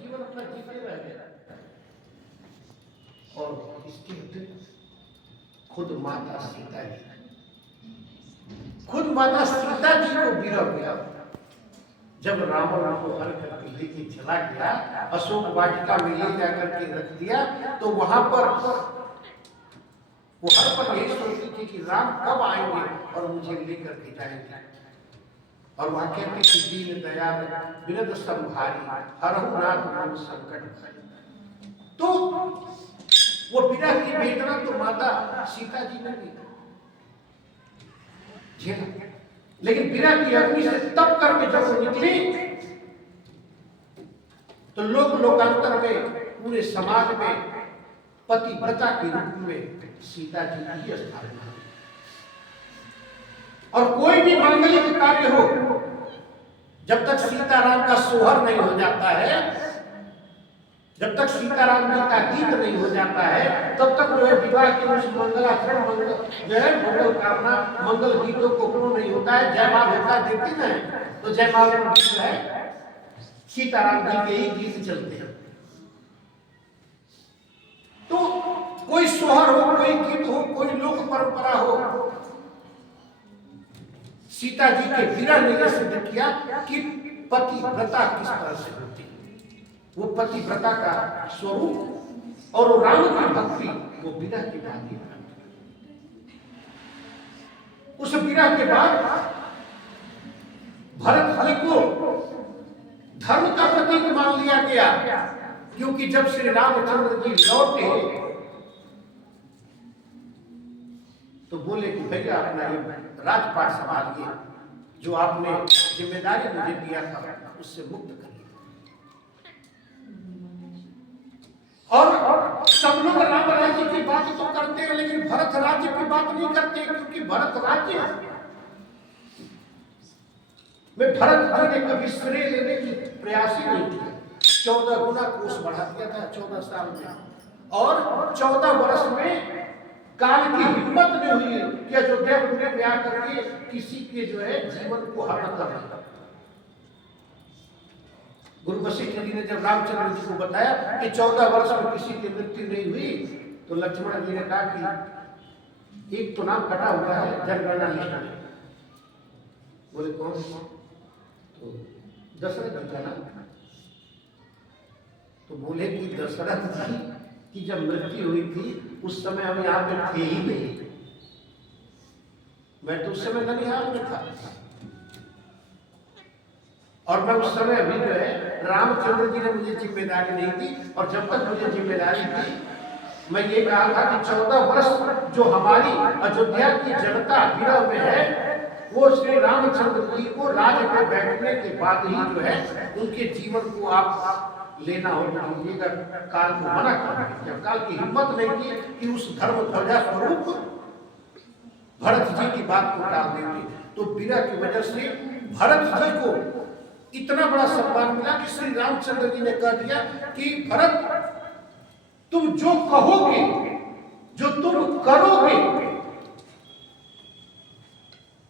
जीवन अपना जीते रह गया। और इसके अतिरिक्त खुद माता सीता जी को विरह हुआ। जब रावण को हर करके लेके चला गया, अशोक वाटिका में ले जाकर के रख दिया, तो वहां पर वो हर पर यही सोचती थी कि राम कब आएंगे और मुझे लेकर के जाएंगे। और वहां कहते कि दीन दयाल विरद संभारी हरहु नाथ मन संकट भारी। तो वो विरह की वेदना तो माता सीता जी ने भी झेला, लेकिन विरह की अग्नि से तप करके जब वो निकली तो लोकांतर में पूरे समाज में पतिव्रता के रूप में सीता जी की स्थापना। और कोई भी मांगलिक कार्य हो, जब तक सीताराम का सोहर नहीं हो जाता है, जब तक सीताराम जी का गीत नहीं हो जाता है, तब तक जो है विवाह के उस मंगलाचरण जो है मंगल कामना मंगल गीतों को पूर्ण नहीं होता है। जयमाल होता है, देखती है तो जयमाल में जो है सीताराम जी के ही गीत चलते हैं। तो कोई सोहर हो, कोई गीत हो, कोई लोक परंपरा हो, सीता जी के विरह ने यह सिद्ध किया कि पतिव्रता किस तरह से होती है। वो पतिव्रता का स्वरूप और राम की भक्ति वो विरह की बात है। उस विरह के बाद भरत जी को धर्म का प्रतीक मान लिया गया, क्योंकि जब श्री रामचंद्र जी लौटे तो बोले कि भैया अपना ये राजपाट संभालिए, जो आपने जिम्मेदारी मुझे दिया था उससे मुक्त करिए। और सब लोग राम राज्य की बात तो करते हैं, लेकिन भरत राज्य की बात नहीं करते, क्योंकि भरत राज्य में भरत जी ने कभी श्रेय लेने की प्रयास ही नहीं किया। 14 गुना कोष बढ़ा दिया था 14 साल में, और 14 वर्ष में काल की हिम्मत नहीं हुई कि अयोध्यापुरी में आकर के किसी के जो है जीवन को हरण कर दिया। गुरु वशिष्ठ जी ने जब रामचंद्र जी को बताया कि 14 वर्ष में किसी की मृत्यु नहीं हुई, तो लक्ष्मण जी ने कहा कि एक तो नाम कटा हुआ है जनगणना लिस्ट में। बोले कौन? तो दशरथ जी का नाम। तो बोले कि दशरथ जी की जब मृत्यु हुई थी उस समय हम यहाँ पे थे ही नहीं, मैं तो उस समय ननिहाल में था, और मैं उस समय अभी जो है रामचंद्र जी ने मुझे जिम्मेदारी नहीं दी, और जब तक मुझे जिम्मेदारी दी मैं ये कहा था कि 14 वर्ष जो हमारी अयोध्या की जनता विरह में है, वो श्री रामचंद्र जी को राज पे बैठने के बाद ही जो है उनके जीवन को आप लेना होगा। काल को मना कर, काल की हिम्मत नहीं की कि उस धर्म ध्वजा स्वरूप भरत जी की बात को टाल देंगे। तो विरह की वजह से भरत जी को इतना बड़ा सम्मान मिला कि श्री रामचंद्र जी ने कह दिया कि भरत, तुम जो कहोगे, जो तुम करोगे,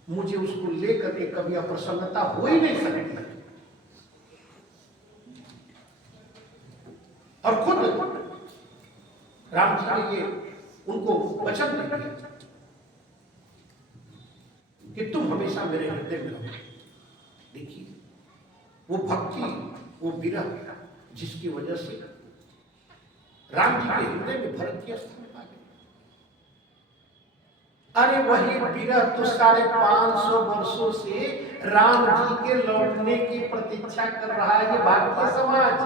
मुझे उसको लेकर के कभी अप्रसन्नता हो ही नहीं सकती। और खुद राम जी ने ये उनको वचन दे दिया कि तुम हमेशा मेरे हृदय में रहो। देखिए वो भक्ति, वो विरह जिसकी वजह से राम जी के हृदय में भरत जी स्थान पा गए। अरे वही विरह तो 550 वर्षों से राम जी के लौटने की प्रतीक्षा कर रहा है ये भारतीय समाज।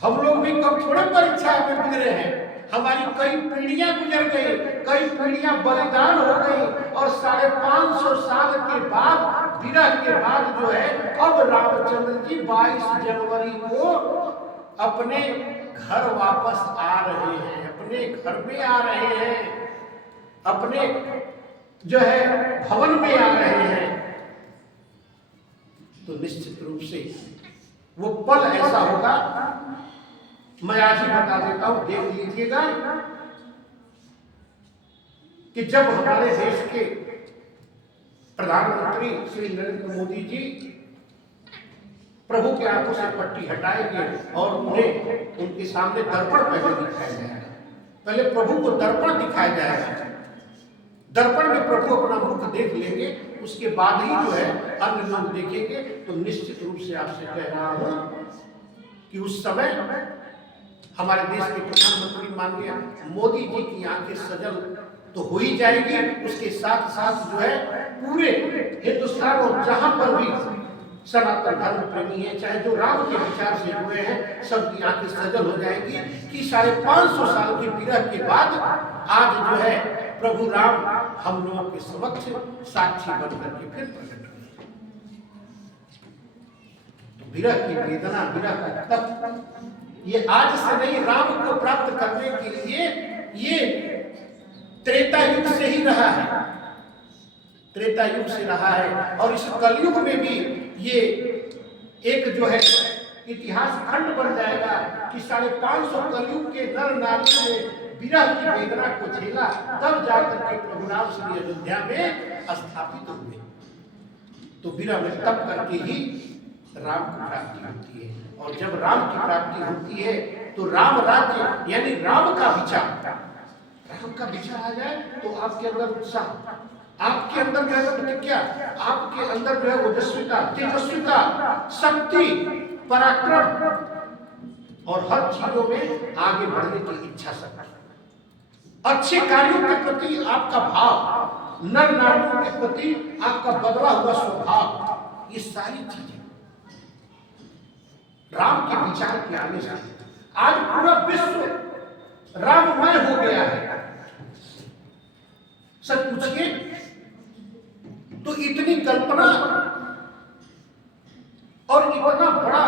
हम लोग भी कब थोड़े परीक्षा में गुजरे हैं, हमारी कई पीढ़ियां गुजर गई, कई पीढ़ियां बलिदान हो गई, और 550 साल के बाद विरह के बाद जो है अब रामचंद्र जी 22 जनवरी को अपने घर वापस आ रहे हैं, अपने घर में आ रहे हैं, अपने जो है भवन में आ रहे हैं। तो निश्चित रूप से वो पल ऐसा होगा, मैं आज ही बता देता हूं, देख लीजिएगा कि जब हमारे देश के प्रधानमंत्री श्री नरेंद्र मोदी जी प्रभु के आंखों से पट्टी हटाएंगे और उन्हें उनके सामने दर्पण पहले दिखाया जाएगा। पहले प्रभु को दर्पण दिखाया जाएगा, दर्पण में प्रभु अपना मुख देख लेंगे, उसके बाद ही जो है अन्य लोग देखेंगे। तो निश्चित रूप से आपसे कह रहा हूं कि उस समय हमारे देश के प्रधानमंत्री माननीय मोदी जी की आंखें सजल तो हो ही जाएगी, उसके साथ साथ जो है पूरे हिंदुस्तान और जहां पर भी सनातन धर्म प्रेमी है, चाहे जो राम के विचार से जुड़े हैं, सबकी आंखें सजल हो जाएगी कि 550 साल की विरह के बाद आज जो है प्रभु राम हम लोगों के समक्ष साक्षी बनकर के फिर प्रकट हुए। तो विरह की वेदना, विरह का तप ये आज से नहीं, राम को प्राप्त करने के लिए ये त्रेता युग से ही रहा है, त्रेता युग से रहा है। और इस कलयुग में भी ये एक जो है इतिहास खंड बन जाएगा कि 550 कलयुग के नर नारियों ने विरह की वेदना को झेला, तब जाकर के प्रभु राम श्री अयोध्या में स्थापित हुए। तो विरह में तप करके ही राम की प्राप्ति होती है, और जब राम की प्राप्ति होती है तो राम राज्य यानी राम का विचार आ जाए तो आपके अंदर उत्साह, आपके अंदर जो है प्रतिज्ञा, आपके अंदर जो है ओजस्विता, तेजस्विता, शक्ति, पराक्रम और हर चीजों में आगे बढ़ने की इच्छा शक्ति, अच्छे कार्यों के प्रति आपका भाव, नर नारियों के प्रति आपका बदला हुआ स्वभाव, ये सारी चीजें राम के विचार के आने से आज पूरा विश्व राममय हो गया है। सच पूछिए तो इतनी कल्पना और इतना बड़ा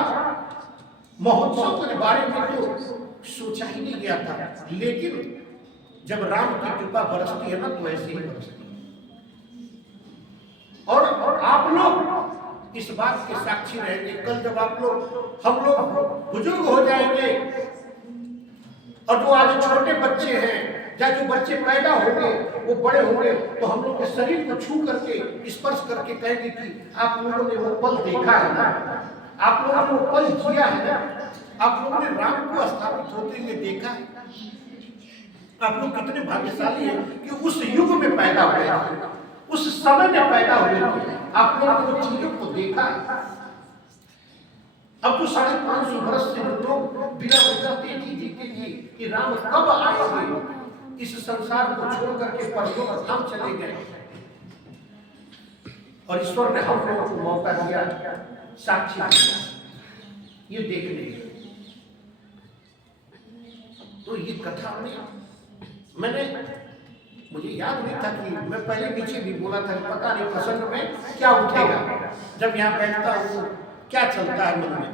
महोत्सव के बारे में तो सोचा ही नहीं गया था, लेकिन जब राम की कृपा बरसती है ना तो ऐसे ही बरसती है। और आप लोग इस बात के साक्षी रहेंगे, कल जब हम लोग बुजुर्ग हो जाएंगे और जो आज छोटे बच्चे हैं या जो बच्चे पैदा होंगे वो बड़े होंगे, तो हम लोग के शरीर को छू करके स्पर्श करके कहेंगे कि आप लोगों ने वो पल देखा है ना, आप लोगों ने वो पल जिया है ना, आप लोगों ने राम को स्थापित होते हुए देखा है। आप लोग कितने भाग्यशाली हैं कि उस युग में पैदा हुए, उस समय में पैदा हुए, आप लोगों ने उन चीजों को देखा। अब तो 550 वर्ष से लोग बिना वजह तेजी जीते थी कि राम कब आएंगे, इस संसार को छोड़ करके परलोक धाम चले गए, और ईश्वर ने हम लोगों को मौका दिया साक्षी ये देखने के। तो ये कथा में मुझे याद नहीं था कि मैं पहले पीछे भी बोला था, पता नहीं प्रसंग में क्या उठेगा, जब यहाँ बैठता हूँ क्या चलता है मन में।